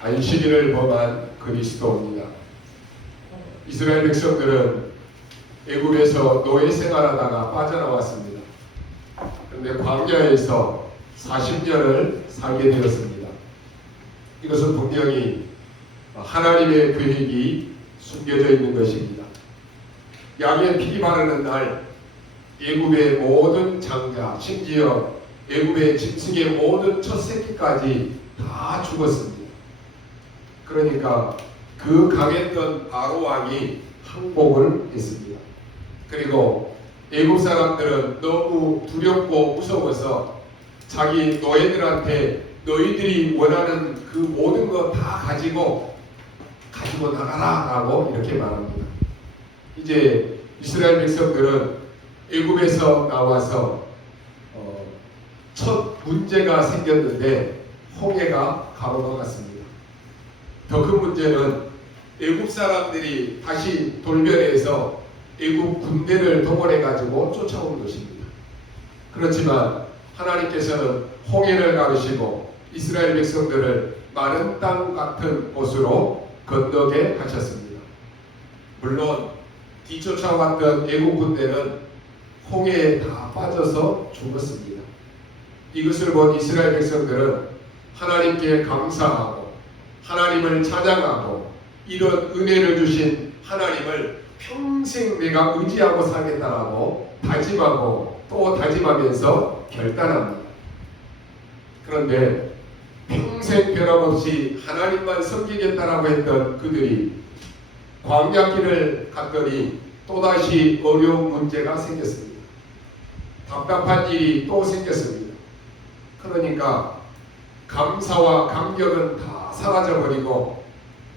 안식일을 범한 그리스도입니다. 이스라엘 백성들은 애굽에서 노예 생활하다가 빠져나왔습니다. 그런데 광야에서 40년을 살게 되었습니다. 이것은 분명히 하나님의 계획이 숨겨져 있는 것입니다. 양의 피 바르는 날 애굽의 모든 장자, 심지어 애굽의 짐승의 모든 첫 새끼까지 다 죽었습니다. 그러니까 그 강했던 바로 왕이 항복을 했습니다. 그리고 애굽 사람들은 너무 두렵고 무서워서 자기 노예들한테 너희들이 원하는 그 모든 거 다 가지고 나가라 라고 이렇게 말합니다. 이제 이스라엘 백성들은 애굽에서 나와서 첫 문제가 생겼는데 홍해가 가로막았습니다. 더 큰 문제는 애굽 사람들이 다시 돌변해서 애굽 군대를 동원해 가지고 쫓아온 것입니다. 그렇지만 하나님께서는 홍해를 가르시고 이스라엘 백성들을 마른 땅 같은 곳으로 건너게 하셨습니다. 물론 뒤쫓아왔던 애국 군대는 홍해에 다 빠져서 죽었습니다. 이것을 본 이스라엘 백성들은 하나님께 감사하고 하나님을 찬양하고 이런 은혜를 주신 하나님을 평생 내가 의지하고 살겠다라고 다짐하고 또 다짐하면서 결단합니다. 그런데 평생 변함없이 하나님만 섬기겠다라고 했던 그들이 광야길을 갔더니 또다시 어려운 문제가 생겼습니다. 답답한 일이 또 생겼습니다. 그러니까 감사와 감격은 다 사라져버리고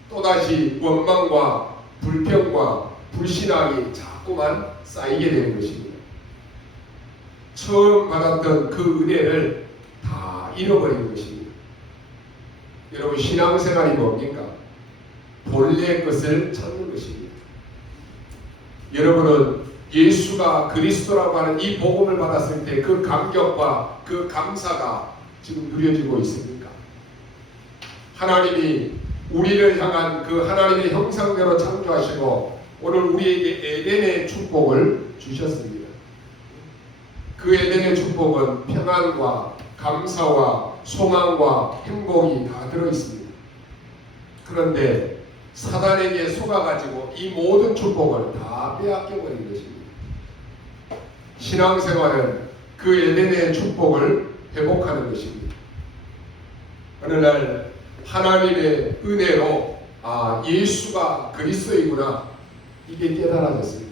또다시 원망과 불평과 불신앙이 자꾸만 쌓이게 되는 것입니다. 처음 받았던 그 은혜를 다 잃어버리는 것입니다. 여러분, 신앙생활이 뭡니까? 본래의 것을 찾는 것입니다. 여러분은 예수가 그리스도라고 하는 이 복음을 받았을 때 그 감격과 그 감사가 지금 누려지고 있습니까? 하나님이 우리를 향한 그 하나님의 형상대로 창조하시고 오늘 우리에게 에덴의 축복을 주셨습니다. 그 에덴의 축복은 평안과 감사와 소망과 행복이 다 들어있습니다. 그런데 사단에게 속아가지고 이 모든 축복을 다 빼앗겨버린 것입니다. 신앙생활은 그 에덴의 축복을 회복하는 것입니다. 어느 날 하나님의 은혜로 예수가 그리스도이구나 이게 깨달아졌습니다.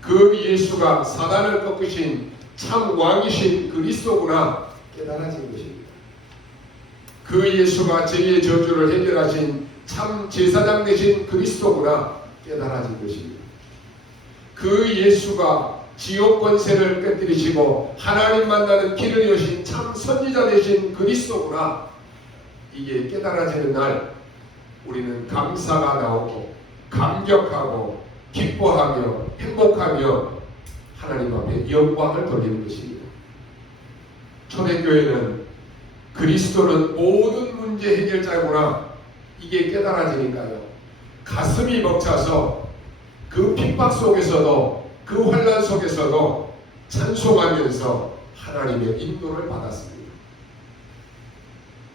그 예수가 사단을 꺾으신 참 왕이신 그리스도구나 깨달아진 것입니다. 그 예수가 죄의 저주를 해결하신 참 제사장 되신 그리스도구나 깨달아진 것입니다. 그 예수가 지옥 권세를 깨뜨리시고 하나님 만나는 길을 여신 참 선지자 되신 그리스도구나 이게 깨달아지는 날 우리는 감사가 나오고 감격하고 기뻐하며 행복하며 하나님 앞에 영광을 돌리는 것입니다. 초대교회는 그리스도는 모든 문제 해결자구나 이게 깨달아지니까요. 가슴이 벅차서 그 핍박 속에서도 그 환난 속에서도 찬송하면서 하나님의 인도를 받았습니다.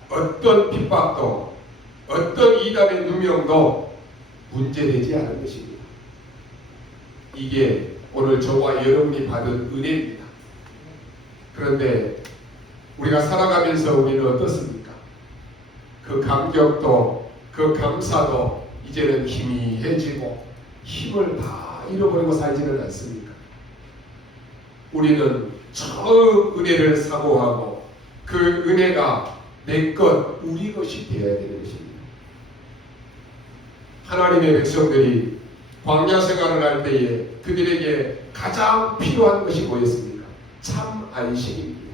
어떤 핍박도 어떤 이단의 누명도 문제되지 않은 것입니다. 이게 오늘 저와 여러분이 받은 은혜입니다. 그런데 우리가 살아가면서 우리는 어떻습니까? 그 감격도 그 감사도 이제는 희미해지고 힘을 다 잃어버리고 살지는 않습니까? 우리는 처음 은혜를 사모하고 그 은혜가 내 것, 우리 것이 되어야 되는 것입니다. 하나님의 백성들이 광야 생활을 할 때에 그들에게 가장 필요한 것이 뭐였습니까? 참 안식입니다.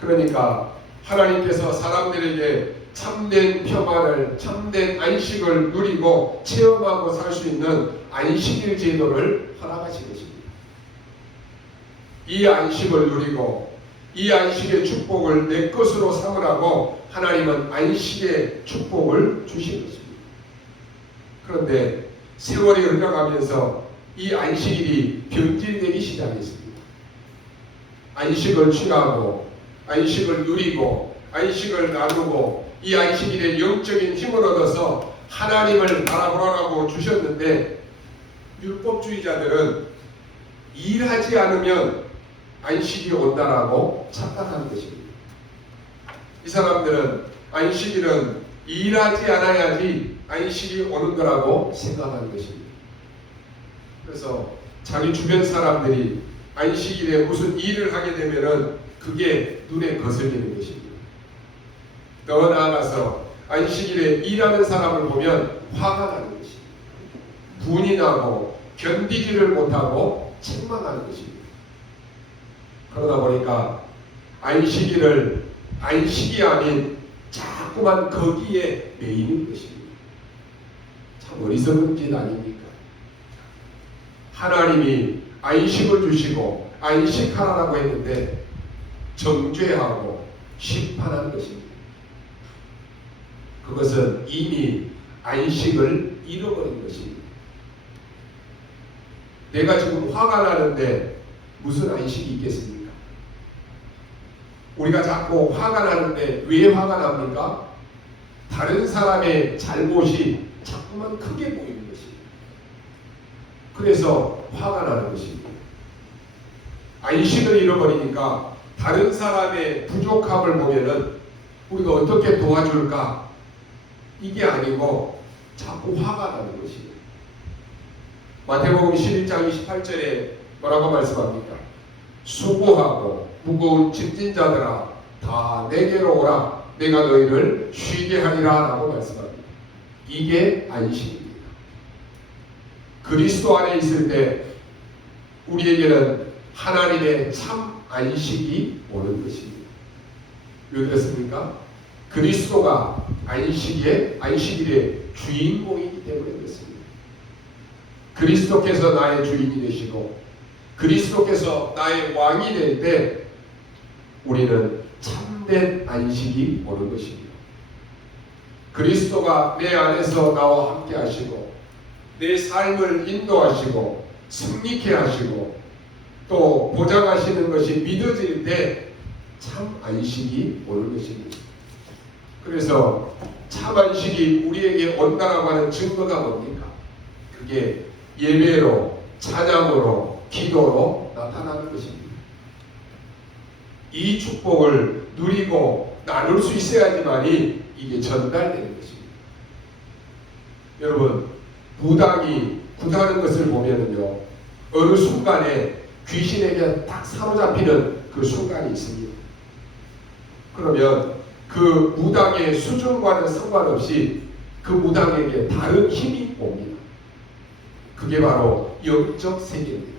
그러니까 하나님께서 사람들에게 참된 평안을, 참된 안식을 누리고 체험하고 살 수 있는 안식일 제도를 허락하신 것입니다. 이 안식을 누리고 이 안식의 축복을 내 것으로 삼으라고 하나님은 안식의 축복을 주신 것입니다. 그런데 세월이 흘러가면서 이 안식일이 변질되기 시작했습니다. 안식을 취하고 안식을 누리고 안식을 나누고 이 안식일에 영적인 힘을 얻어서 하나님을 바라보라고 주셨는데 율법주의자들은 일하지 않으면 안식이 온다라고 착각하는 것입니다. 이 사람들은 안식일은 일하지 않아야지 안식이 오는 거라고 생각하는 것입니다. 그래서 자기 주변 사람들이 안식일에 무슨 일을 하게 되면은 그게 눈에 거슬리는 것입니다. 더 나아가서 안식일에 일하는 사람을 보면 화가 나는 것입니다. 분이 나고 견디지를 못하고 책망하는 것입니다. 그러다 보니까 안식일을 안식이 아닌 자꾸만 거기에 매이는 것입니다. 참 어리석은 짓 아닙니까? 하나님이 안식을 주시고 안식하라고 했는데 정죄하고 심판하는 것입니다. 그것은 이미 안식을 잃어버린 것입니다. 내가 지금 화가 나는데 무슨 안식이 있겠습니까? 우리가 자꾸 화가 나는데 왜 화가 납니까? 다른 사람의 잘못이 자꾸만 크게 보이는 것입니다. 그래서 화가 나는 것입니다. 안식을 잃어버리니까 다른 사람의 부족함을 보면은 우리가 어떻게 도와줄까? 이게 아니고 자꾸 화가 나는 것입니다. 마태복음 11장 28절에 뭐라고 말씀합니까? 수고하고 무거운 짐진 자들아 다 내게로 오라 내가 너희를 쉬게 하리라 라고 말씀합니다. 이게 안식입니다. 그리스도 안에 있을 때 우리에게는 하나님의 참 안식이 오는 것입니다. 왜 그렇습니까? 그리스도가 안식일의 주인공이기 때문에 그렇습니다. 그리스도께서 나의 주인이 되시고 그리스도께서 나의 왕이 될 때 우리는 참된 안식이 오는 것입니다. 그리스도가 내 안에서 나와 함께 하시고 내 삶을 인도하시고 승리케 하시고 또 보장하시는 것이 믿어질 때 참 안식이 오는 것입니다. 그래서 참 안식이 우리에게 온다라고 하는 증거가 뭡니까? 그게 예배로 찬양으로 기도로 나타나는 것입니다. 이 축복을 누리고 나눌 수 있어야지만이 이게 전달되는 것입니다. 여러분 무당이 구타하는 것을 보면은요 어느 순간에 귀신에게 딱 사로잡히는 그 순간이 있습니다. 그러면 그 무당의 수준과는 상관없이 그 무당에게 다른 힘이 옵니다. 그게 바로 영적 세계입니다.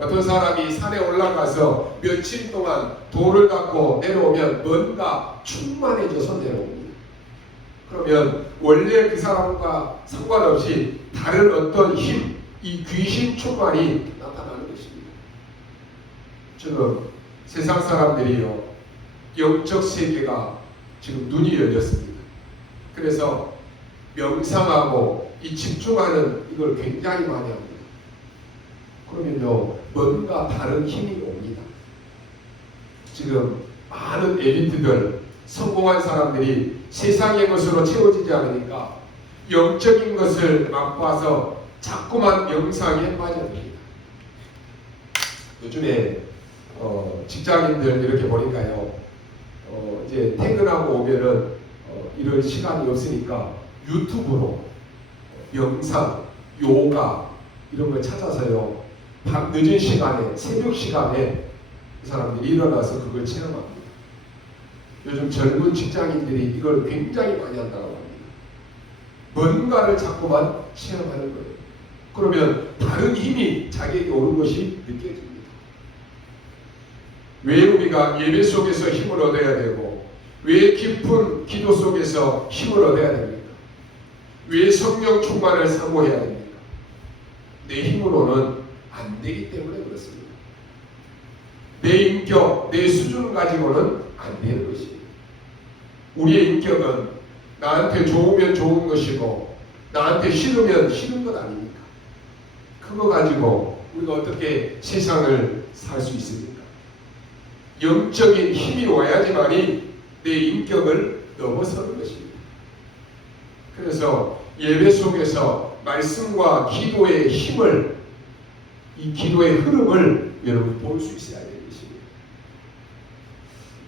어떤 사람이 산에 올라가서 며칠 동안 돌을 갖고 내려오면 뭔가 충만해져서 내려옵니다. 그러면 원래 그 사람과 상관없이 다른 어떤 힘, 이 귀신 충만이 나타나는 것입니다. 지금 세상 사람들이요 영적 세계가 지금 눈이 열렸습니다. 그래서 명상하고 이 집중하는 이걸 굉장히 많이 합니다. 그러면요 뭔가 다른 힘이 옵니다. 지금 많은 엘리트들 성공한 사람들이 세상의 것으로 채워지지 않으니까 영적인 것을 맛봐서 자꾸만 명상에 빠져듭니다. 요즘에 직장인들 이렇게 보니까요 이제 퇴근하고 오면은 이럴 시간이 없으니까 유튜브로 명상, 요가 이런 걸 찾아서요 밤 늦은 시간에 새벽 시간에 그 사람들이 일어나서 그걸 체험합니다. 요즘 젊은 직장인들이 이걸 굉장히 많이 한다고 합니다. 뭔가를 자꾸만 체험하는 거예요. 그러면 다른 힘이 자기에게 오는 것이 느껴집니다. 왜 우리가 예배 속에서 힘을 얻어야 되고 왜 깊은 기도 속에서 힘을 얻어야 됩니까? 왜 성령 충만을 사모해야 됩니까? 내 힘으로는 안 되기 때문에 그렇습니다. 내 인격, 내 수준 가지고는 안 되는 것입니다. 우리의 인격은 나한테 좋으면 좋은 것이고 나한테 싫으면 싫은 것 아닙니까? 그거 가지고 우리가 어떻게 세상을 살 수 있습니까? 영적인 힘이 와야지만이 내 인격을 넘어서는 것입니다. 그래서 예배 속에서 말씀과 기도의 힘을, 이 기도의 흐름을 여러분 볼 수 있어야 되는 것입니다.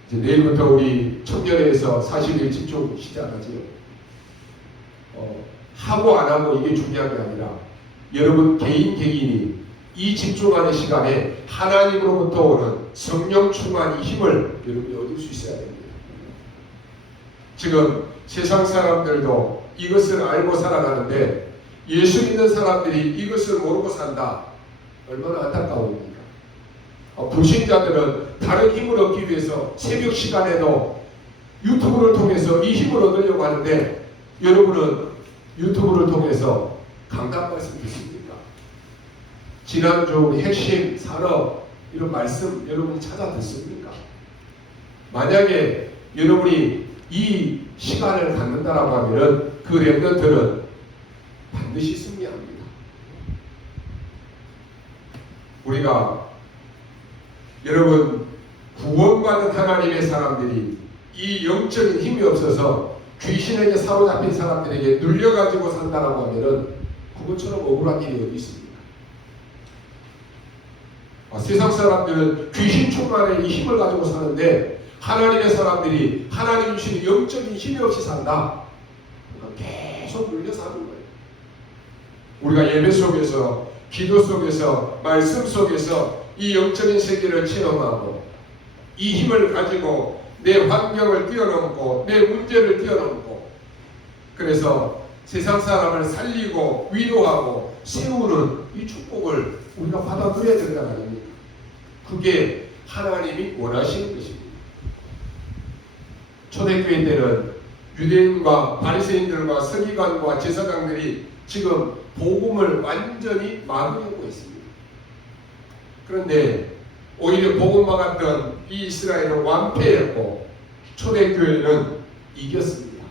이제 내일부터 우리 청년회에서 40일 집중 시작하지요. 하고 안 하고 이게 중요한 게 아니라 여러분 개인이 이 집중하는 시간에 하나님으로부터 오는 성령 충만 이 힘을 여러분이 얻을 수 있어야 됩니다. 지금 세상 사람들도 이것을 알고 살아가는데 예수 믿는 사람들이 이것을 모르고 산다. 얼마나 안타까웁니까? 불신자들은 다른 힘을 얻기 위해서 새벽 시간에도 유튜브를 통해서 이 힘을 얻으려고 하는데 여러분은 유튜브를 통해서 강단 말씀 듣습니까? 지난주 우리 핵심 산업 이런 말씀 여러분이 찾아 듣습니까? 만약에 여러분이 이 시간을 갖는다라고 하면은 그 렘넌트는 반드시 승리합니다. 우리가 여러분 구원받은 하나님의 사람들이 이 영적인 힘이 없어서 귀신에게 사로잡힌 사람들에게 눌려가지고 산다라고 하면은 그것처럼 억울한 일이 어디 있습니까? 세상 사람들은 귀신 충만의 이 힘을 가지고 사는데 하나님의 사람들이 하나님 주신 영적인 힘이 없이 산다. 그러니까 계속 눌려 사는 거예요. 우리가 예배 속에서, 기도 속에서, 말씀 속에서 이 영적인 세계를 체험하고 이 힘을 가지고 내 환경을 뛰어넘고 내 문제를 뛰어넘고 그래서 세상 사람을 살리고 위로하고 세우는 이 축복을 우리가 받아들여야 된다는 아닙니까? 그게 하나님이 원하시는 것입니다. 초대교회 때는 유대인과 바리새인들과 서기관과 제사장들이 지금 복음을 완전히 막으려고 했습니다. 그런데 오히려 복음 막았던 이 이스라엘은 완패했고 초대교회는 이겼습니다.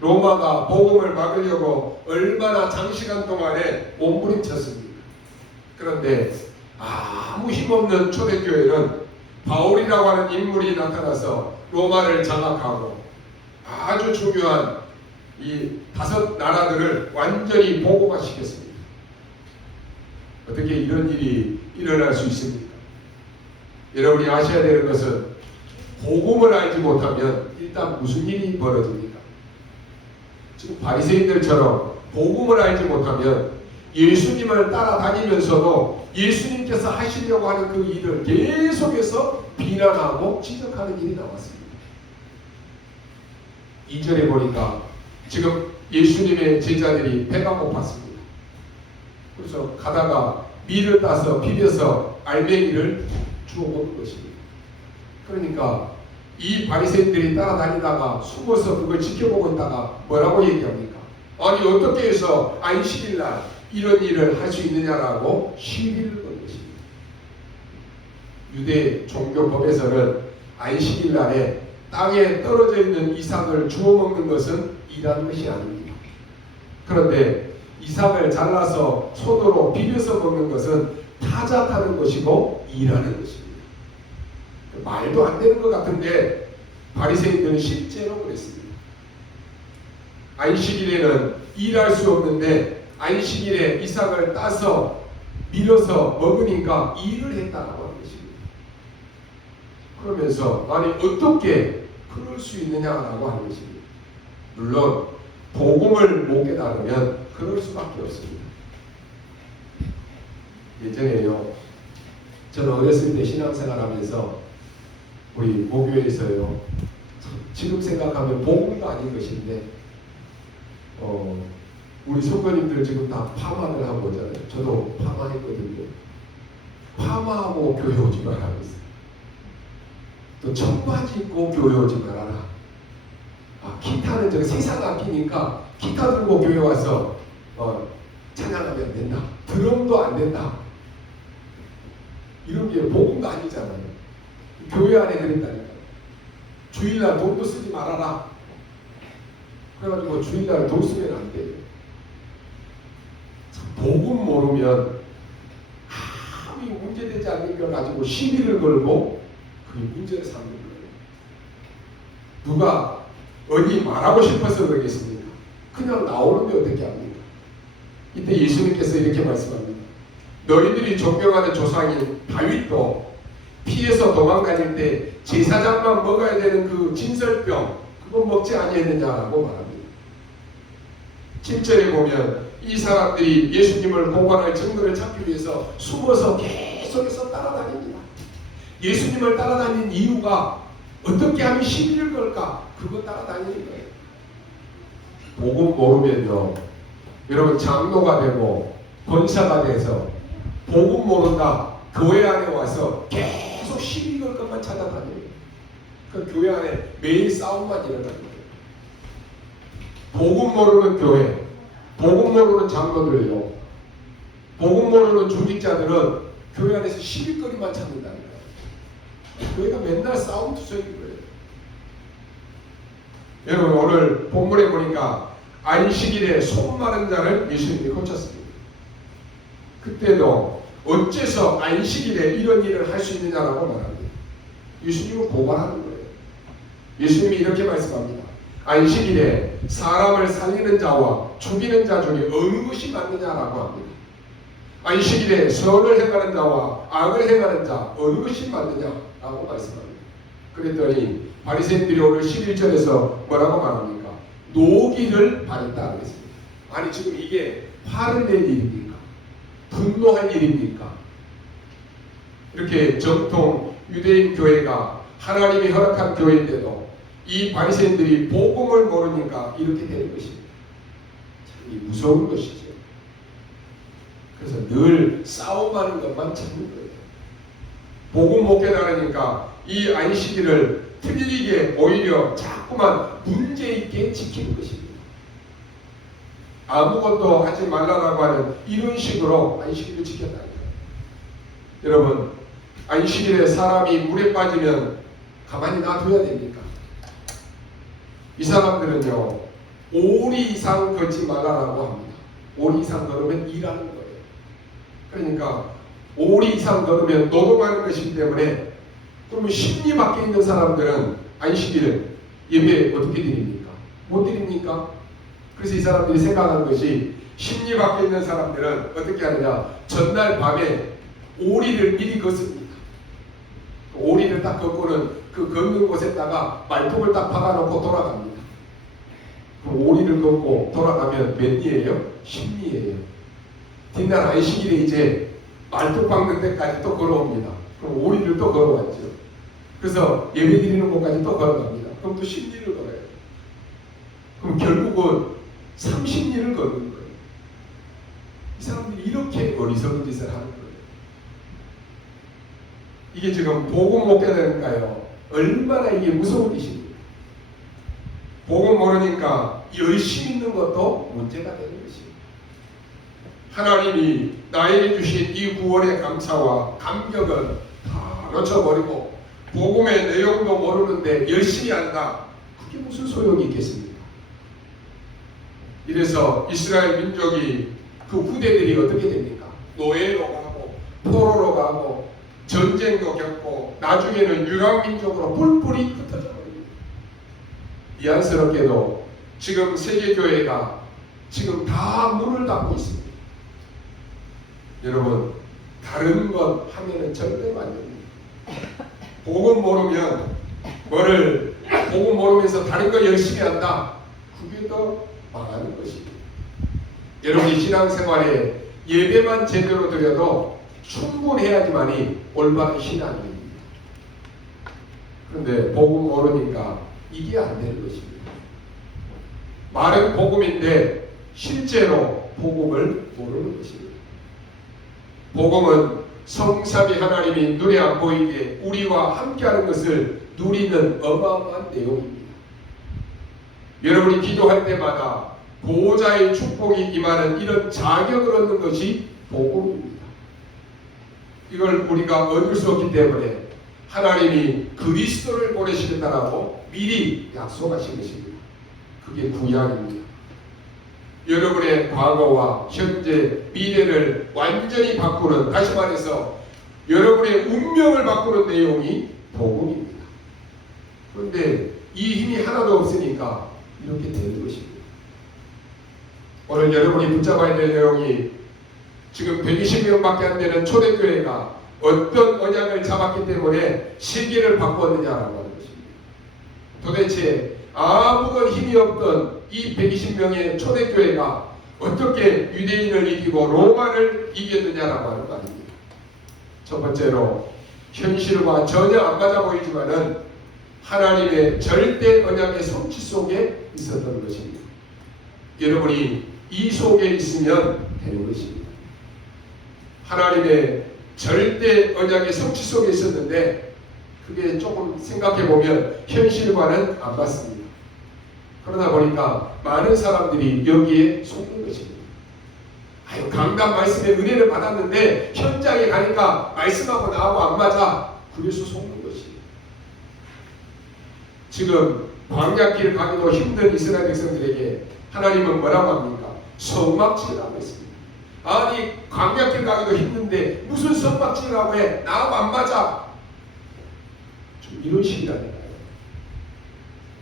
로마가 복음을 막으려고 얼마나 장시간 동안에 몸부림쳤습니다. 그런데 아무 힘없는 초대교회는 바울이라고 하는 인물이 나타나서 로마를 장악하고 아주 중요한 이 5 나라들을 완전히 복음화시켰습니다. 어떻게 이런 일이 일어날 수 있습니까? 여러분이 아셔야 되는 것은 복음을 알지 못하면 일단 무슨 일이 벌어집니까? 지금 바리새인들처럼 복음을 알지 못하면 예수님을 따라다니면서도 예수님께서 하시려고 하는 그 일을 계속해서 비난하고 지적하는 일이 나왔습니다. 2절에 보니까 지금 예수님의 제자들이 배가 고팠습니다. 그래서 가다가 밀을 따서 비벼서 알맹이를 주워 먹는 것입니다. 그러니까 이 바리새인들이 따라다니다가 숨어서 그걸 지켜보고 있다가 뭐라고 얘기합니까? 아니 어떻게 해서 안식일날 이런 일을 할 수 있느냐라고 시비를 건 것입니다. 유대 종교법에서는 안식일날에 땅에 떨어져 있는 이삭을 주워 먹는 것은 일하는 것이 아닙니다. 그런데 이삭을 잘라서 손으로 비벼서 먹는 것은 타작하는 것이고 일하는 것입니다. 말도 안 되는 것 같은데 바리새인들은 실제로 그랬습니다. 안식일에는 일할 수 없는데 안식일에 이삭을 따서 밀어서 먹으니까 일을 했다고 하는 것입니다. 그러면서 아니 어떻게 그럴 수 있느냐라고 하는 것입니다. 물론 복음을 못 깨달으면 그럴 수밖에 없습니다. 예전에요, 저는 어렸을 때 신앙생활하면서 우리 모교회에서요, 지금 생각하면 복음도 아닌 것인데 우리 성도님들 지금 다 파마를 하고 오잖아요. 저도 파마했거든요. 파마하고 교회 오지 말라 그랬어요. 또 청바지 입고 교회 오지 말아라. 기타는 저 세상 악기니까 기타 들고 교회 와서 찬양하면 안 된다. 드럼도 안 된다. 이런 게 복음도 아니잖아요. 교회 안에 그랬다니까. 주일날 돈도 쓰지 말아라. 그래가지고 주일날 돈 쓰면 안 돼요. 복음 모르면 아무 문제되지 않는 걸 가지고 시비를 걸고 그게 문제를 삼는 거예요. 누가 어디 말하고 싶어서 그러겠습니까? 그냥 나오는데 어떻게 합니까? 이때 예수님께서 이렇게 말씀합니다. 너희들이 존경하는 조상인 다윗도 피해서 도망다닐 때 제사장만 먹어야 되는 그 진설병 그거 먹지 아니했느냐라고 말합니다. 7절에 보면 이 사람들이 예수님을 보관할 증거를 찾기 위해서 숨어서 계속해서 따라다닙니다. 예수님을 따라다니는 이유가 어떻게 하면 시비를 걸까? 그거 따라다니는 거예요. 복음 모르면요, 여러분 장로가 되고 권사가 돼서 복음 모른다 교회 안에 와서 계속 시비 걸 것만 찾아다녀요. 그 교회 안에 매일 싸움만 일어나는 거예요. 복음 모르는 교회, 복음 모르는 장로들요, 복음 모르는 중직자들은 교회 안에서 시비거리만 찾는다는 거예요. 교회가 맨날 싸움투성인 거예요. 여러분 오늘 본문에 보니까 안식일에 손 마른 자를 예수님이 고쳤습니다. 그때도 어째서 안식일에 이런 일을 할 수 있느냐라고 말합니다. 예수님은 고발하는 거예요. 예수님이 이렇게 말씀합니다. 안식일에 사람을 살리는 자와 죽이는 자 중에 어느 것이 맞느냐라고 합니다. 안식일에 선을 행하는 자와 악을 행하는 자 어느 것이 맞느냐라고 말씀합니다. 그랬더니 바리새인들이 오늘 11절에서 뭐라고 말합니까? 노기를 바랬다 그랬습니다. 아니 지금 이게 화를 낼 일입니까? 분노할 일입니까? 이렇게 정통 유대인 교회가 하나님이 허락한 교회인데도 이 바리새인들이 복음을 모르니까 이렇게 되는 것입니다. 참 무서운 것이죠. 그래서 늘 싸움하는 것만 찾는 거예요. 복음 못 깨달으니까 이 안식일을 틀리게 오히려 자꾸만 문제 있게 지키는 것입니다. 아무것도 하지 말라고 하는 이런 식으로 안식일을 지켰다니까요. 여러분 안식일에 사람이 물에 빠지면 가만히 놔둬야 됩니까? 이 사람들은요 5리 이상 걷지 말라고 합니다. 5리 이상 걸으면 일하는 거예요. 그러니까 5리 이상 걸으면 노동하는 것이기 때문에 그러면 심리 밖에 있는 사람들은 안식일을 예배 어떻게 드립니까? 못 드립니까? 그래서 이 사람들이 생각하는 것이 심리 밖에 있는 사람들은 어떻게 하느냐? 전날 밤에 오리를 미리 걷습니다. 오리를 딱 걷고는 그 걷는 곳에다가 말뚝을 딱 박아놓고 돌아갑니다. 그럼 오리를 걷고 돌아가면 몇 리예요? 10리예요. 뒷날 안식일에 이제 말뚝 박는 데까지 또 걸어옵니다. 그럼 오리를 또 걸어왔죠. 그래서 예배 드리는 곳까지 또 걸어갑니다. 그럼 또 10리를 걸어요. 그럼 결국은 30리를 걷는 거예요. 이 사람들이 이렇게 어리석은 짓을 하는 거예요. 이게 지금 복음 못 깨달을까요? 얼마나 이게 무서운 짓입니까? 복음 모르니까 열심히 있는 것도 문제가 되는 것입니다. 하나님이 나에게 주신 이 구원의 감사와 감격은 다 놓쳐버리고 복음의 내용도 모르는데 열심히 한다. 그게 무슨 소용이 있겠습니까? 이래서 이스라엘 민족이 그 후대들이 어떻게 됩니까? 노예로 가고 포로로 가고 전쟁도 겪고 나중에는 유랑민족으로 뿔뿔이 흩어져 버립니다. 미안스럽게도 지금 세계교회가 지금 다 문을 닫고 있습니다. 여러분 다른 것 하면은 절대 안 됩니다. 복음 모르면 복음 모르면서 다른 거 열심히 한다. 그게 더 망하는 것입니다. 여러분이 신앙생활에 예배만 제대로 드려도 충분해야지만이 올바른 신앙입니다. 그런데 복음 모르니까 이게 안 되는 것입니다. 말은 복음인데 실제로 복음을 모르는 것입니다. 복음은 성삼위 하나님이 눈에 안 보이게 우리와 함께하는 것을 누리는 어마어마한 내용입니다. 여러분이 기도할 때마다 보호자의 축복이 임하는 이런 자격을 얻는 것이 복음입니다. 이걸 우리가 얻을 수 없기 때문에 하나님이 그리스도를 보내시겠다라고 미리 약속하신 것입니다. 그게 구약입니다. 여러분의 과거와 현재, 미래를 완전히 바꾸는, 다시 말해서 여러분의 운명을 바꾸는 내용이 복음입니다. 그런데 이 힘이 하나도 없으니까 이렇게 되는 것입니다. 오늘 여러분이 붙잡아야 될 내용이 지금 120명밖에 안 되는 초대교회가 어떤 언약을 잡았기 때문에 세계를 바꾸었느냐라고 하는 것입니다. 도대체 아무런 힘이 없던 이 120명의 초대교회가 어떻게 유대인을 이기고 로마를 이겼느냐라고 하는 거 아닙니다. 첫 번째로 현실과 전혀 안 맞아 보이지만은 하나님의 절대 언약의 성취 속에 있었던 것입니다. 여러분이 이 속에 있으면 되는 것입니다. 하나님의 절대 언약의 성취 속에 있었는데 그게 조금 생각해 보면 현실과는 안 맞습니다. 그러다 보니까 많은 사람들이 여기에 속는 것입니다. 아유, 강단 말씀의 은혜를 받았는데 현장에 가니까 말씀하고 나하고 안 맞아. 그래서 속는 것이에요. 지금 광야길 가기도 힘든 이스라엘 백성들에게 하나님은 뭐라고 합니까? 성막지라고 했습니다. 아니, 광야길 가기도 힘든데 무슨 성막지라고 해? 나하고 안 맞아. 좀 이런 식이라니까요.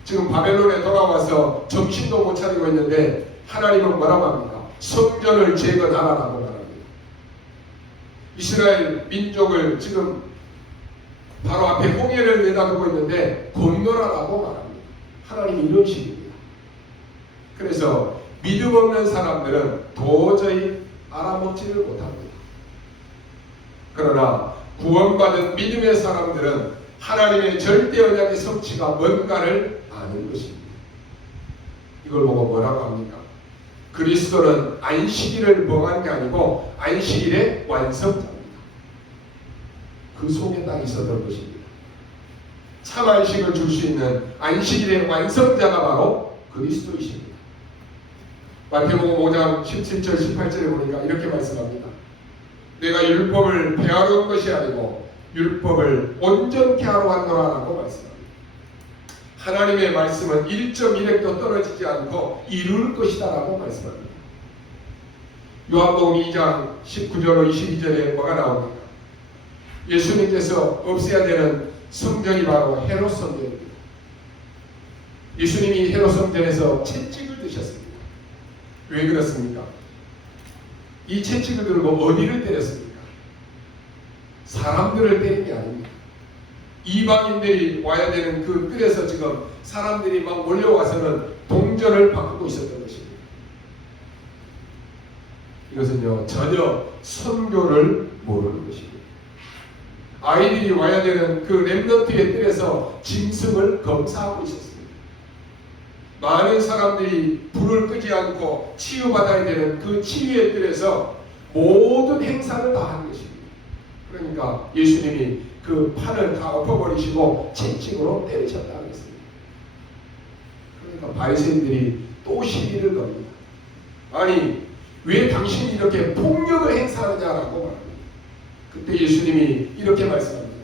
지금 바벨론에 돌아와서 정신도 못 차리고 있는데 하나님은 뭐라고 합니까? 성전을 재건하라고 말합니다. 이스라엘 민족을 지금 바로 앞에 홍해를 내다보고 있는데 건너라라고 말합니다. 하나님이 이런 식입니다. 그래서 믿음 없는 사람들은 도저히 알아먹지를 못합니다. 그러나 구원받은 믿음의 사람들은 하나님의 절대 언약의 성취가 뭔가를 아는 것입니다. 이걸 보고 뭐라고 합니까? 그리스도는 안식일을 범한 게 아니고 안식일의 완성자입니다. 그 속에 딱 있었던 것입니다. 참 안식을 줄 수 있는 안식일의 완성자가 바로 그리스도이십니다. 마태복음 5장 17절 18절에 보니까 이렇게 말씀합니다. 내가 율법을 폐하러 온 것이 아니고 율법을 온전케 하러 왔노라라고 말씀합니다. 하나님의 말씀은 1.1획도 떨어지지 않고 이룰 것이다라고 말씀합니다. 요한복음 2장 19절 22절에 뭐가 나옵니까? 예수님께서 없애야 되는 성전이 바로 헤롯 성전입니다. 예수님이 헤롯 성전에서 채찍을 드셨습니다. 왜 그렇습니까? 이 채찍을 들고 어디를 때렸습니까? 사람들을 때린 게 아닙니다. 이방인들이 와야 되는 그 뜰에서 지금 사람들이 막 몰려와서는 동전을 바꾸고 있었던 것입니다. 이것은요, 전혀 선교를 모르는 것입니다. 아이들이 와야 되는 그 렘넌트의 뜰에서 짐승을 검사하고 있었습니다. 많은 사람들이 불을 끄지 않고 치유받아야 되는 그 치유의 뜰에서 모든 행사를 다 한 것입니다. 그러니까 예수님이 그 판을 다 엎어버리시고 채찍으로 때리셨다고 했습니다. 그러니까 바리새인들이 또 시비를 겁니다. 아니, 왜 당신이 이렇게 폭력을 행사하느냐라고 말합니다. 그때 예수님이 이렇게 말씀합니다.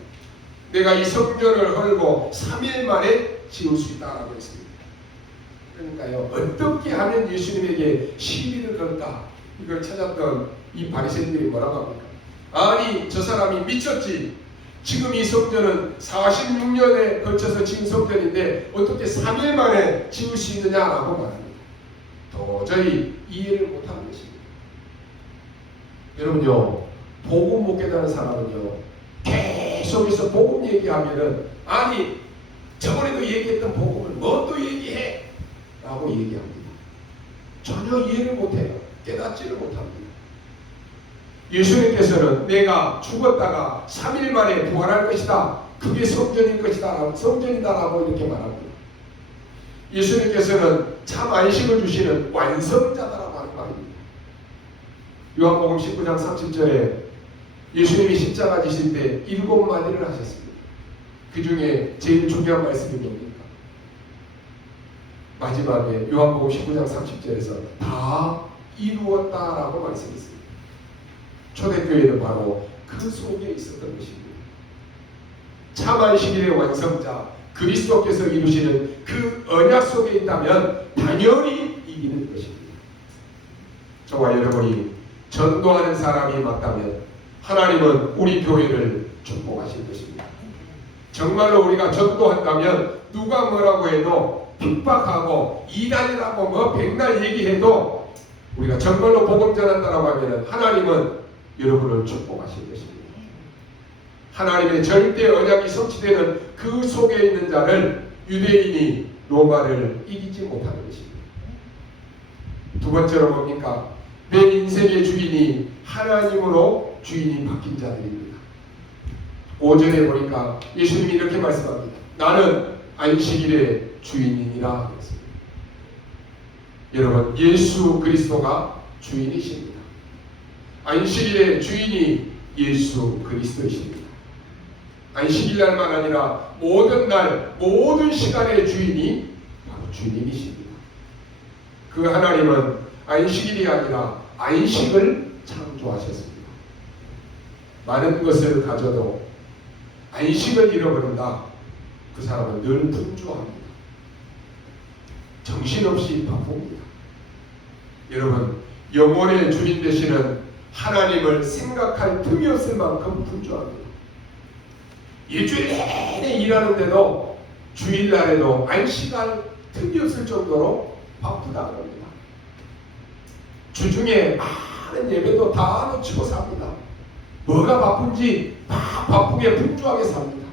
내가 이 성전을 헐고 3일 만에 지을 수 있다라고 했습니다. 그러니까요, 어떻게 하면 예수님에게 시비를 걸까? 이걸 찾았던 이 바리새인들이 뭐라고 합니까? 아니, 저 사람이 미쳤지. 지금 이 성전은 46년에 걸쳐서 지은 성전인데 어떻게 3일 만에 지을 수 있느냐라고 말합니다. 도저히 이해를 못하는 것입니다. 여러분요, 복음 못 깨닫는 사람은요, 계속해서 복음 얘기하면은 아니, 저번에도 얘기했던 복음을 뭐 또 얘기해? 라고 얘기합니다. 전혀 이해를 못해요. 깨닫지를 못합니다. 예수님께서는 내가 죽었다가 3일 만에 부활할 것이다. 그게 성전일 것이다. 성전이다라고 이렇게 말합니다. 예수님께서는 참 안식을 주시는 완성자다라고 하는 말입니다. 요한복음 19장 30절에 예수님이 십자가 지실 때 7마디를 하셨습니다. 그 중에 제일 중요한 말씀이 뭡니까? 마지막에 요한복음 19장 30절에서 다 이루었다라고 말씀했습니다. 초대교회는 바로 그 속에 있었던 것입니다. 참 안식일의 완성자 그리스도께서 이루시는 그 언약 속에 있다면 당연히 이기는 것입니다. 저와 여러분이 전도하는 사람이 맞다면 하나님은 우리 교회를 축복하실 것입니다. 정말로 우리가 전도한다면 누가 뭐라고 해도 핍박하고 이단이라고 뭐 백날 얘기해도 우리가 정말로 복음 전한다라고 하면 하나님은 여러분을 축복하실 것입니다. 하나님의 절대 언약이 성취되는 그 속에 있는 자를 유대인이 로마를 이기지 못하는 것입니다. 두 번째로 뭡니까? 내 인생의 주인이 하나님으로 주인이 바뀐 자들입니다. 5절에 보니까 예수님이 이렇게 말씀합니다. 나는 안식일의 주인이니라 했습니다. 여러분, 예수 그리스도가 주인이십니다. 안식일의 주인이 예수 그리스도이십니다. 안식일 날만 아니라 모든 날, 모든 시간의 주인이 바로 주님이십니다. 그 하나님은 안식일이 아니라 안식을 창조하셨습니다. 많은 것을 가져도 안식을 잃어버린다. 그 사람은 늘 분주합니다. 정신없이 바쁩니다. 여러분, 영혼의 주인 되시는 하나님을 생각할 틈이 없을 만큼 분주합니다. 일주일 내내 일하는데도 주일날에도 안식할 틈이 없을 정도로 바쁘다고 합니다. 주중에 많은 예배도 다 놓치고 삽니다. 뭐가 바쁜지 다 바쁘게 분주하게 삽니다.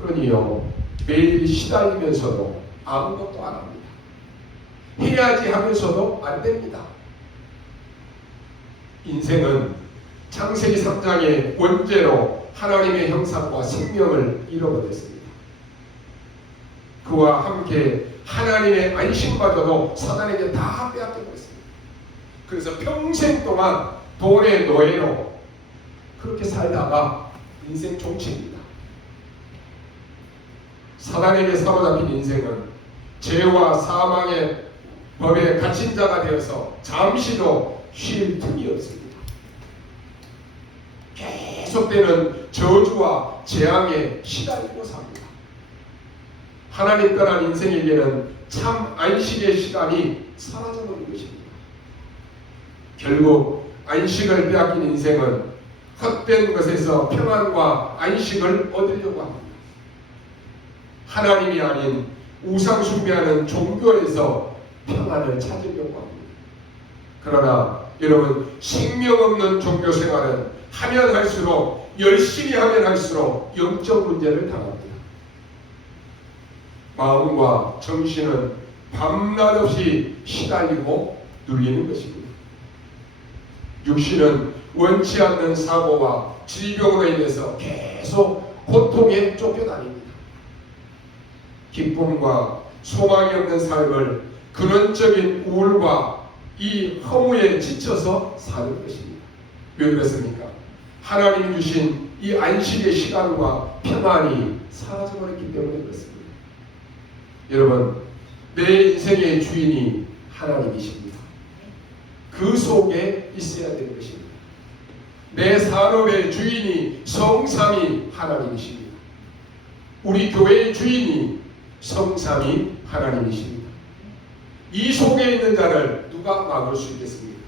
그러니요, 매일 시달리면서도 아무것도 안 합니다. 해야지 하면서도 안 됩니다. 인생은 창세기 3장의 원죄로 하나님의 형상과 생명을 잃어버렸습니다. 그와 함께 하나님의 안식마저도 사단에게 다 빼앗겨버렸습니다. 그래서 평생 동안 돈의 노예로 그렇게 살다가 인생 종치입니다. 사단에게 사로잡힌 인생은 죄와 사망의 법에 갇힌 자가 되어서 잠시도 쉴 틈이 없습니다. 계속되는 저주와 재앙에 시달리고 삽니다. 하나님 떠난 인생에게는 참 안식의 시간이 사라져버린 것입니다. 결국 안식을 빼앗긴 인생은 헛된 것에서 평안과 안식을 얻으려고 합니다. 하나님이 아닌 우상 숭배하는 종교에서 평안을 찾으려고 합니다. 그러나 여러분, 생명 없는 종교 생활은 하면 할수록, 열심히 하면 할수록 영적 문제를 당합니다. 마음과 정신은 밤낮 없이 시달리고 눌리는 것입니다. 육신은 원치 않는 사고와 질병으로 인해서 계속 고통에 쫓겨다닙니다. 기쁨과 소망이 없는 삶을 근원적인 우울과 이 허무에 지쳐서 사는 것입니다. 왜 그렇습니까? 하나님이 주신 이 안식의 시간과 평안이 사라져버렸기 때문에 그렇습니다. 여러분, 내 인생의 주인이 하나님이십니다. 그 속에 있어야 되는 것입니다. 내 산업의 주인이 성삼위 하나님이십니다. 우리 교회의 주인이 성삼위 하나님이십니다. 이 속에 있는 자를 누가 막을 수 있겠습니까?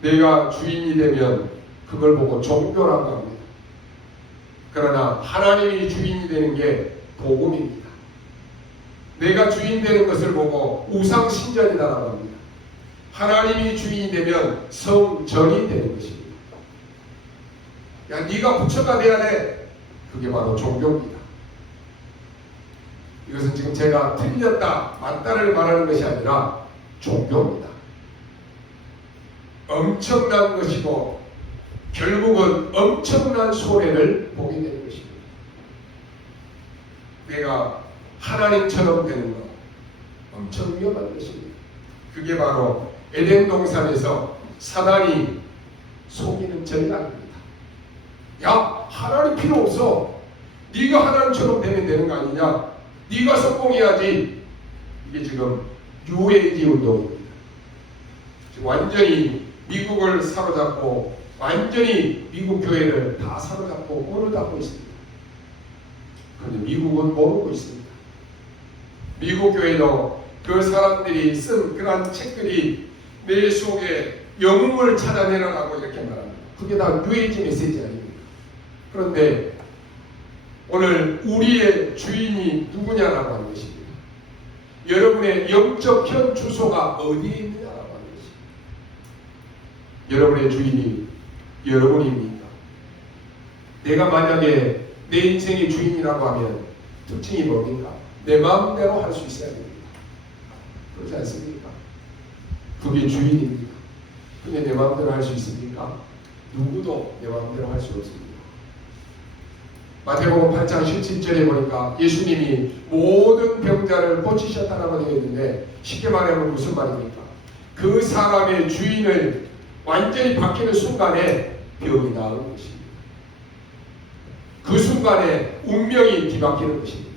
내가 주인이 되면 그걸 보고 종교라고 합니다. 그러나 하나님이 주인이 되는 게 복음입니다. 내가 주인 되는 것을 보고 우상신전이라고 합니다. 하나님이 주인이 되면 성전이 되는 것입니다. 야, 네가 부처가 돼야 돼. 그게 바로 종교입니다. 이것은 지금 제가 틀렸다, 맞다를 말하는 것이 아니라 종교입니다. 엄청난 것이고 결국은 엄청난 손해를 보게 되는 것입니다. 내가 하나님처럼 되는 것, 엄청 위험한 것입니다. 그게 바로 에덴 동산에서 사단이 속이는 전략입니다. 야, 하나님 필요 없어. 네가 하나님처럼 되면 되는 거 아니냐? 네가 성공해야지. 이게 지금 뉴에이지 운동입니다. 지금 완전히 미국을 사로잡고 완전히 미국 교회를 다 사로잡고 문을 닫고 있습니다. 그런데 미국은 모르고 있습니다. 미국 교회도 그 사람들이 쓴 그러한 책들이 내 속에 영웅을 찾아내라고 이렇게 말합니다. 그게 다 뉴에이지 메시지 아닙니까? 그런데 오늘 우리의 주인이 누구냐라고 하는 것입니다. 여러분의 영적 현 주소가 어디에 있느냐라고 하는 것입니다. 여러분의 주인이 여러분입니까? 내가 만약에 내 인생의 주인이라고 하면 특징이 뭡니까? 내 마음대로 할 수 있어야 됩니다. 그렇지 않습니까? 그게 주인입니다. 근데 내 마음대로 할 수 있습니까? 누구도 내 마음대로 할 수 없습니다. 마태복음 8장 17절에 보니까 예수님이 모든 병자를 고치셨다라고 되어 있는데, 쉽게 말하면 무슨 말입니까? 그 사람의 주인을 완전히 바뀌는 순간에 병이 나은 것입니다. 그 순간에 운명이 뒤바뀌는 것입니다.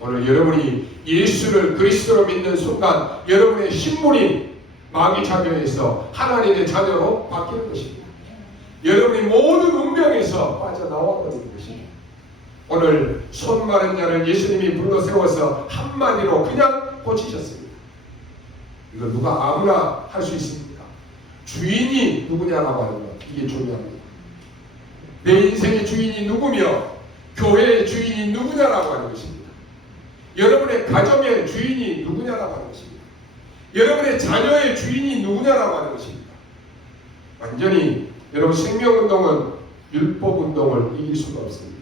오늘 여러분이 예수를 그리스도로 믿는 순간 여러분의 신분이 마귀 자녀에서 하나님의 자녀로 바뀌는 것입니다. 여러분이 모든 운명에서 빠져나와 버리는 것입니다. 오늘 손 마른 자를 예수님이 불러 세워서 한마디로 그냥 고치셨습니다. 이걸 누가 아무나 할 수 있습니까? 주인이 누구냐라고 하는 것, 이게 중요합니다. 내 인생의 주인이 누구며 교회의 주인이 누구냐라고 하는 것입니다. 여러분의 가정의 주인이 누구냐라고 하는 것입니다. 여러분의 자녀의 주인이 누구냐라고 하는 것입니다. 완전히 여러분 생명운동은 율법운동을 이길 수가 없습니다.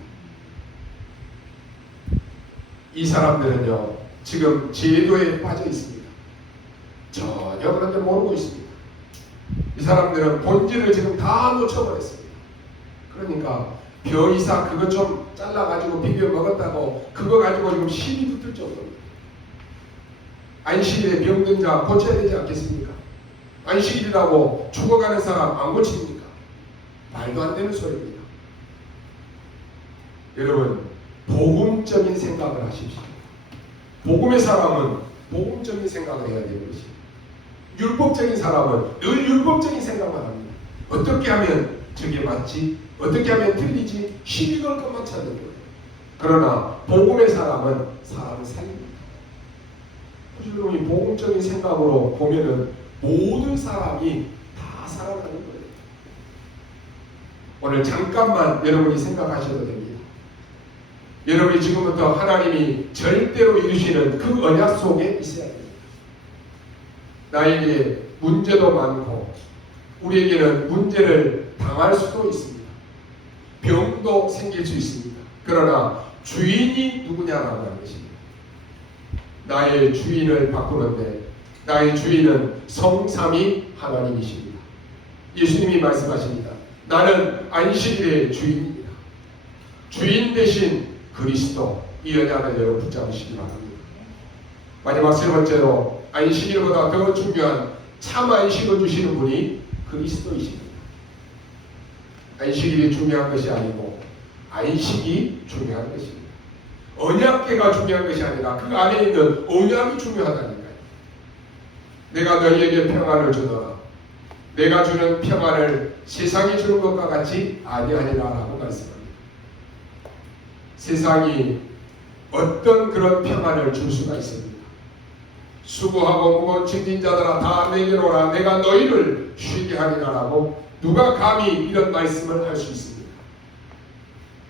이 사람들은요 지금 제도에 빠져 있습니다. 전혀 그런 줄 모르고 있습니다. 이 사람들은 본질을 지금 다 놓쳐버렸습니다. 그러니까 벼이사 그거 좀 잘라가지고 비벼 먹었다고 그거 가지고 지금 시비 붙을 정도입니다. 안식일에 병든 자 고쳐야 되지 않겠습니까? 안식일이라고 죽어가는 사람 안 고칩니까? 말도 안 되는 소리입니다. 여러분 복음적인 생각을 하십시오. 복음의 사람은 복음적인 생각을 해야 되는 것입니다. 율법적인 사람은 늘 율법적인 생각만 합니다. 어떻게 하면 저게 맞지? 어떻게 하면 틀리지? 시비 걸 것만 찾는 거예요. 그러나 복음의 사람은 사람을 살립니다. 여러분이 복음적인 생각으로 보면은 모든 사람이 다 살아가는 거예요. 오늘 잠깐만 여러분이 생각하셔도 됩니다. 여러분이 지금부터 하나님이 절대로 이루시는 그 언약 속에 있어야 됩니다. 나에게 문제도 많고 우리에게는 문제를 당할 수도 있습니다. 병도 생길 수 있습니다. 그러나 주인이 누구냐라고 하는 것입니다. 나의 주인을 바꾸는데 나의 주인은 성삼위 하나님이십니다. 예수님이 말씀하십니다. 나는 안식일의 주인입니다. 주인 대신 그리스도, 이 언약을 여러분 붙잡으시기 바랍니다. 마지막 세 번째로 안식일보다 더 중요한 참 안식을 주시는 분이 그리스도이십니다. 안식일이 중요한 것이 아니고 안식이 중요한 것입니다. 언약궤가 중요한 것이 아니라 그 안에 있는 언약이 중요하다니까요. 내가 너희에게 평안을 주노라. 내가 주는 평안을 세상이 주는 것과 같이 아니하리라 라고 말씀합니다. 세상이 어떤 그런 평안을 줄 수가 있습니다. 수고하고 무거운 짐진 자들아 다 내게로 오라. 내가 너희를 쉬게 하리라 라고 누가 감히 이런 말씀을 할 수 있습니까?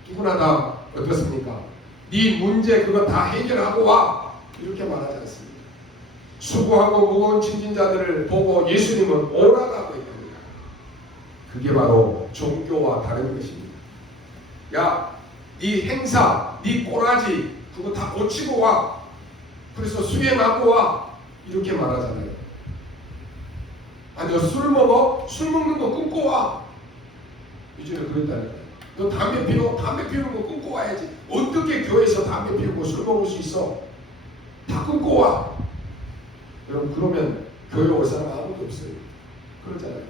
누구나 다 어떻습니까? 네 문제 그거 다 해결하고 와 이렇게 말하지 않습니다. 수고하고 무거운 짐진 자들을 보고 예수님은 오라라고 얘기합니다. 그게 바로 종교와 다른 것입니다. 야, 네 행사, 네 꼬라지 그거 다 고치고 와. 그래서 수행하고 와 이렇게 말하잖아요. 아니 너 술 먹어? 술 먹는 거 끊고 와. 이전에 그랬다니까요. 너 담배 피우는 거 끊고 와야지. 어떻게 교회에서 담배 피우고 술 먹을 수 있어? 다 끊고 와. 여러분 그러면 교회 올 사람 아무도 없어요. 그렇잖아요.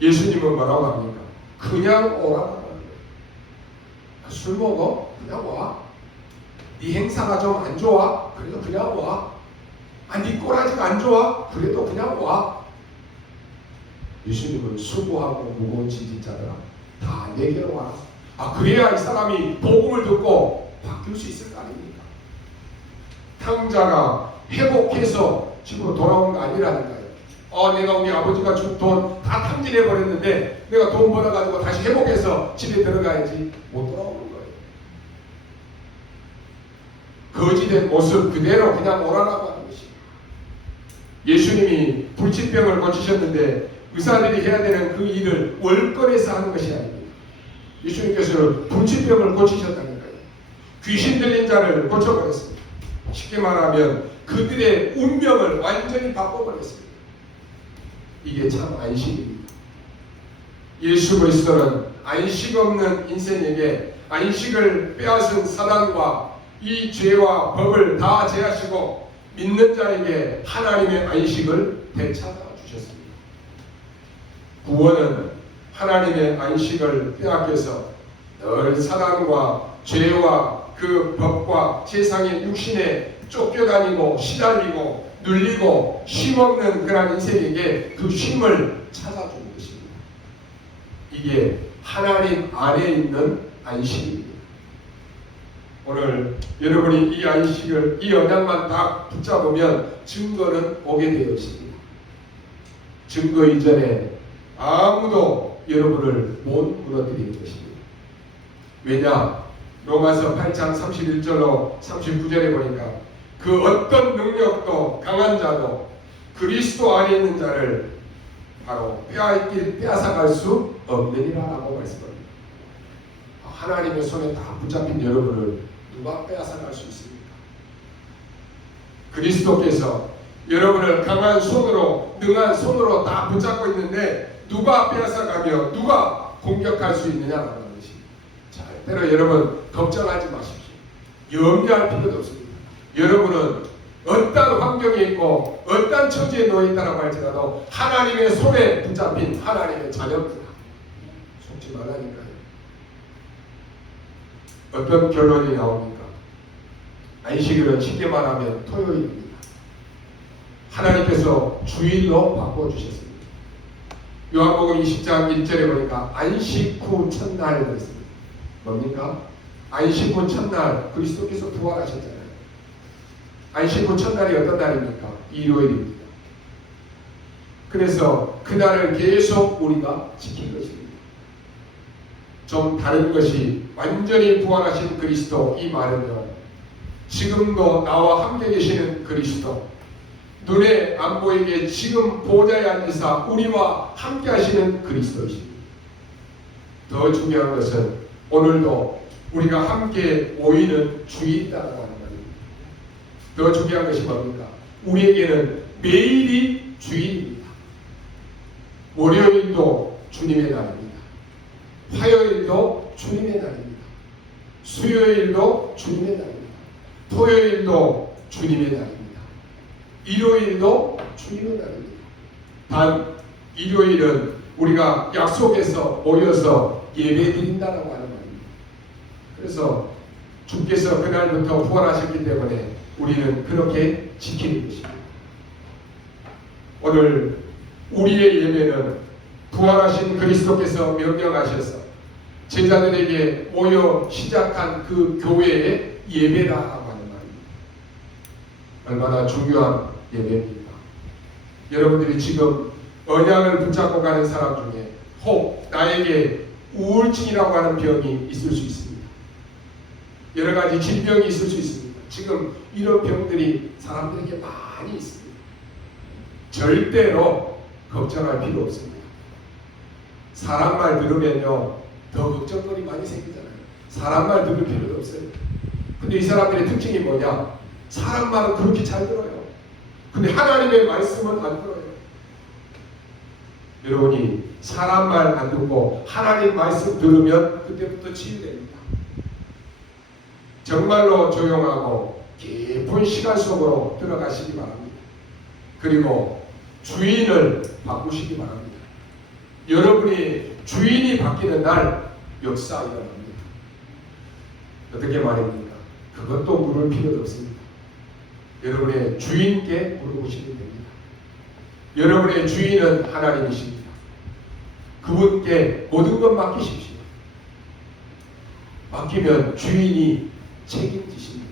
예수님은 뭐라고 합니까? 그냥 오라고 하는 거예요. 술 먹어? 그냥 와. 네 행사가 좀 안 좋아? 그래도 그냥 와. 아, 네 꼬라지가 안 좋아? 그래도 그냥 와. 예수님은 수고하고 무거운 짐진 자들아 다 내게로 와라. 그래야 이 사람이 복음을 듣고 바뀔 수 있을 거 아닙니까? 탕자가 회복해서 집으로 돌아온 거 아니라니까요. 내가 우리 아버지가 준 돈 다 탕진해 버렸는데 내가 돈 벌어가지고 다시 회복해서 집에 들어가야지. 못 돌아오는 거예요. 거지된 모습 그대로 그냥 오라라고 하는 것입니다. 예수님이 불치병을 고치셨는데 의사들이 해야 되는 그 일을 월권에서 하는 것이 아닙니다. 예수님께서는 불치병을 고치셨다니까요. 귀신 들린 자를 고쳐버렸습니다. 쉽게 말하면 그들의 운명을 완전히 바꿔버렸습니다. 이게 참 안식입니다. 예수 그리스도는 안식 없는 인생에게 안식을 빼앗은 사단과 이 죄와 법을 다 제하시고 믿는 자에게 하나님의 안식을 되찾아 주셨습니다. 구원은 하나님의 안식을 빼앗겨서 늘 사단과 죄와 그 법과 세상의 육신에 쫓겨다니고 시달리고 눌리고 쉼없는 그런 인생에게 그 쉼을 찾아주는 것입니다. 이게 하나님 안에 있는 안식입니다. 오늘 여러분이 이 안식을, 이 언약만 딱 붙잡으면 증거는 오게 되어 있습니다. 증거 이전에 아무도 여러분을 못 무너뜨리는 것입니다. 왜냐? 로마서 8장 31절로 39절에 보니까 그 어떤 능력도 강한 자도 그리스도 안에 있는 자를 바로 빼앗아갈 수 없느니라라고 말씀합니다. 하나님의 손에 다 붙잡힌 여러분을 누가 빼앗아갈 수 있습니까? 그리스도께서 여러분을 강한 손으로, 능한 손으로 다 붙잡고 있는데 누가 빼앗아가며 누가 공격할 수 있느냐라는 것입니다. 절대로 여러분 걱정하지 마십시오. 염려할 필요도 없습니다. 여러분은 어떤 환경에 있고 어떤 처지에 놓여 있다고 할지라도 하나님의 손에 붙잡힌 하나님의 자녀입니다. 속지 말라니까요. 어떤 결론이 나옵니까? 안식일은 쉽게 말하면 토요일입니다. 하나님께서 주일로 바꿔주셨습니다. 요한복음 20장 1절에 보니까 안식 후 첫날을 했습니다. 뭡니까? 안식 후 첫날 그리스도께서 부활하셨잖아요. 안식 후 첫날이 어떤 날입니까? 일요일입니다. 그래서 그날을 계속 우리가 지킨 것입니다. 좀 다른 것이 완전히 부활하신 그리스도, 이 말은요, 지금도 나와 함께 계시는 그리스도, 눈에 안 보이게 지금 보좌에 앉으사 우리와 함께 하시는 그리스도이십니다. 더 중요한 것은 오늘도 우리가 함께 모이는 주일이라고 하는 말입니다. 더 중요한 것이 뭡니까? 우리에게는 매일이 주일입니다. 월요일도 주님의 날입니다. 화요일도 주님의 날입니다. 수요일도 주님의 날입니다. 토요일도 주님의 날입니다. 일요일도 주님의 날입니다. 단 일요일은 우리가 약속해서 모여서 예배드린다라고 하는 말입니다. 그래서 주께서 그날부터 부활하셨기 때문에 우리는 그렇게 지키는 것입니다. 오늘 우리의 예배는 부활하신 그리스도께서 명령하셔서 제자들에게 모여 시작한 그 교회의 예배라고 하는 말입니다. 얼마나 중요한 예배입니까? 여러분들이 지금 언약을 붙잡고 가는 사람 중에 혹 나에게 우울증이라고 하는 병이 있을 수 있습니다. 여러 가지 질병이 있을 수 있습니다. 지금 이런 병들이 사람들에게 많이 있습니다. 절대로 걱정할 필요 없습니다. 사람 말 들으면요 더 걱정거리 많이 생기잖아요. 사람 말 들을 필요도 없어요. 근데 이 사람들의 특징이 뭐냐? 사람 말은 그렇게 잘 들어요. 근데 하나님의 말씀은 안 들어요. 여러분이 사람 말 안 듣고 하나님 말씀 들으면 그때부터 치유됩니다. 정말로 조용하고 깊은 시간 속으로 들어가시기 바랍니다. 그리고 주인을 바꾸시기 바랍니다. 여러분이 주인이 바뀌는 날 역사 일어납니다. 어떻게 말입니까? 그것도 물을 필요도 없습니다. 여러분의 주인께 물어보시면 됩니다. 여러분의 주인은 하나님이십니다. 그분께 모든 것 맡기십시오. 맡기면 주인이 책임지십니다.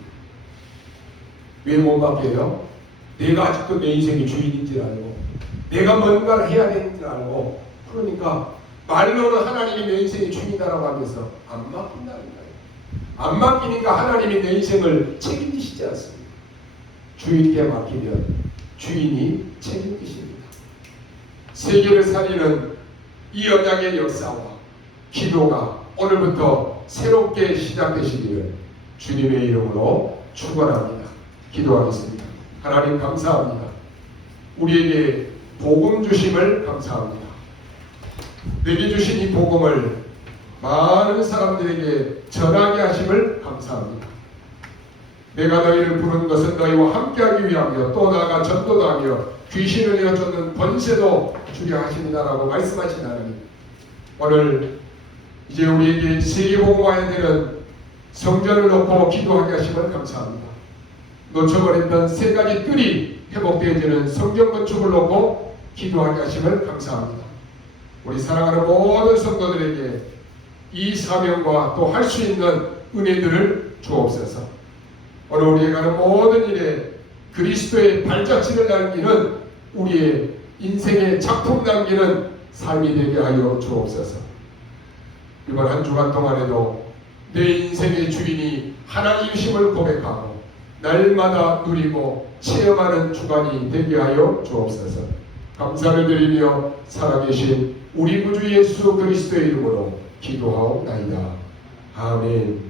왜 못 맡겨요? 내가 아직도 내 인생의 주인인 줄 알고 내가 뭔가를 해야 되는 줄 알고, 그러니까 말로는 하나님이 내 인생의 주인이라고 하면서 안 맡긴다는 거예요. 안 맡기니까 하나님이 내 인생을 책임지시지 않습니다. 주인께 맡기면 주인이 책임지십니다. 세계를 살리는 이 언약의 역사와 기도가 오늘부터 새롭게 시작되시기를 주님의 이름으로 축원합니다. 기도하겠습니다. 하나님 감사합니다. 우리에게 복음 주심을 감사합니다. 내게 주신 이 복음을 많은 사람들에게 전하게 하심을 감사합니다. 내가 너희를 부른 것은 너희와 함께하기 위하며 또 나아가 전도도 하며 귀신을 내어 쫓는 권세도 주려 하십니다라고 말씀하신 하나님, 오늘 이제 우리에게 세계복음화해야 되는 성전을 놓고 기도하게 하심을 감사합니다. 놓쳐버렸던 세 가지 뜰이 회복되어지는 성전 건축을 놓고 기도하게 하심을 감사합니다. 우리 사랑하는 모든 성도들에게 이 사명과 또 할 수 있는 은혜들을 주옵소서. 오늘 우리가 하는 모든 일에 그리스도의 발자취를 남기는 우리의 인생의 작품 남기는 삶이 되게 하여 주옵소서. 이번 한 주간 동안에도 내 인생의 주인이 하나님이심을 고백하고 날마다 누리고 체험하는 주간이 되게 하여 주옵소서. 감사를 드리며 살아계신 우리 구주 예수 그리스도의 이름으로 기도하옵나이다. 아멘.